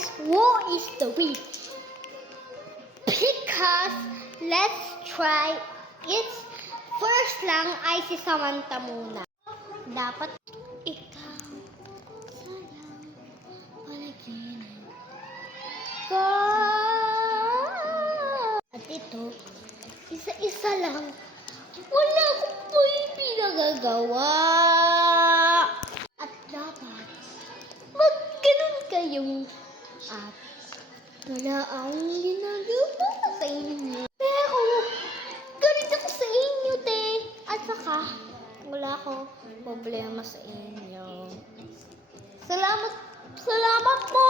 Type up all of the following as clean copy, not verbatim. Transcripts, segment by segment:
guys, who is the weak? Because let's try it. First lang ay si Samantha muna. Dapat ikaw salang panaginip ko. At ito, isa-isa lang. Wala akong baby nagagawa. At dapat magganun kayong at wala akong ginagawa sa inyo. Pero, ganito ko sa inyo, te. At saka, wala akong problema sa inyo. Salamat po!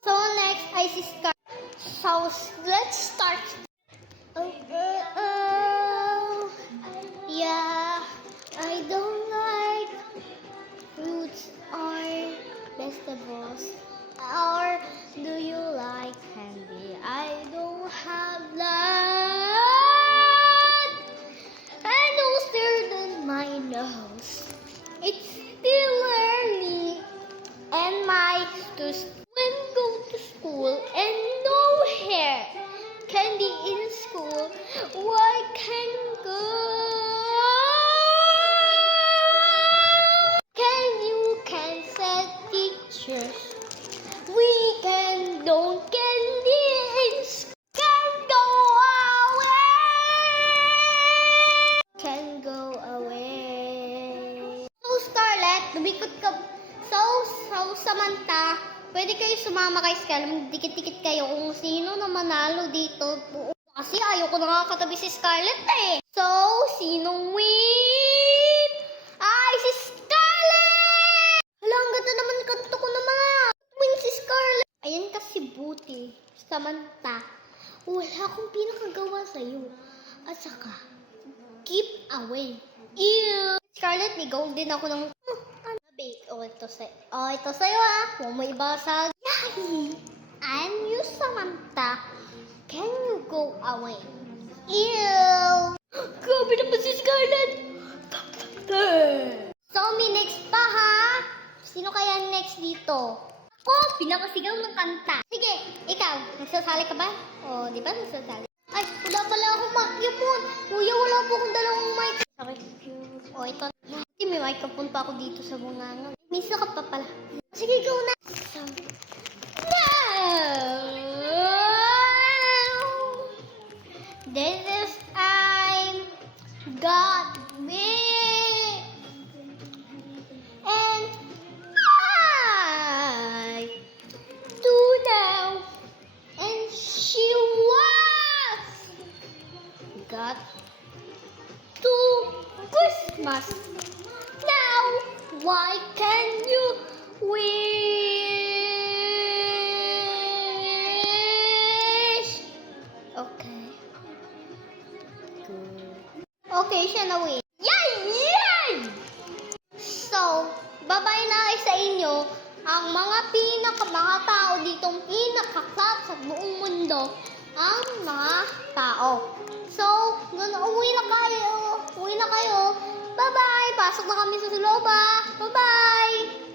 So, next ay si Scar. So, let's start. Yeah, I don't like fruits or vegetables. Or do you like candy? I don't have that. And also than my nose. It's still early. And my when go to school and no hair. Candy in school. Why can't go? Can you cancel teachers? We can don't candy in school. Can go away. Can go away. So Scarlett, dumikot ka. So Samantha, pwede kayo sumama kay Scarlett. Magdikit-dikit kayo kung sino na manalo dito. Kasi ayoko na katabi si Scarlett eh. So, sinong win? Ay, si Scarlett! Hala, ang ganda naman kanto ko naman. Win si Scarlett. Ayan kasi buti. Samantha, wala akong pinakagawa sa'yo. At saka, keep away. Ew! Scarlett, may gold din ako ng... bake. Ito sa'yo ah. Huwag mo ibasag. Yay! And you, Samantha, can you go away? Ew! Grabe naman si Scarlett! So, may next pa ha? Sino kaya next dito? Ako, pinakasigaw ng kanta. Sige, ikaw, nagsasali ka ba? O, di ba nagsasali? Ay, wala pala akong microphone. Kuya, wala po akong dalawang microphone. O, ito. May microphone pa ako dito sa bunganga. May sakat pa pala. Sige, go na. This is I got me. And I do now. And she was got to Christmas. Now, why can you wish? Okay. Good. Okay, siya na win. Yay! Yay! So, babay na sa inyo ang mga tao ditong pinakaklap sa buong mundo, ang mga tao. So, uwi na kayo. Bye-bye! Pasok na kami sa loob ah! Bye-bye!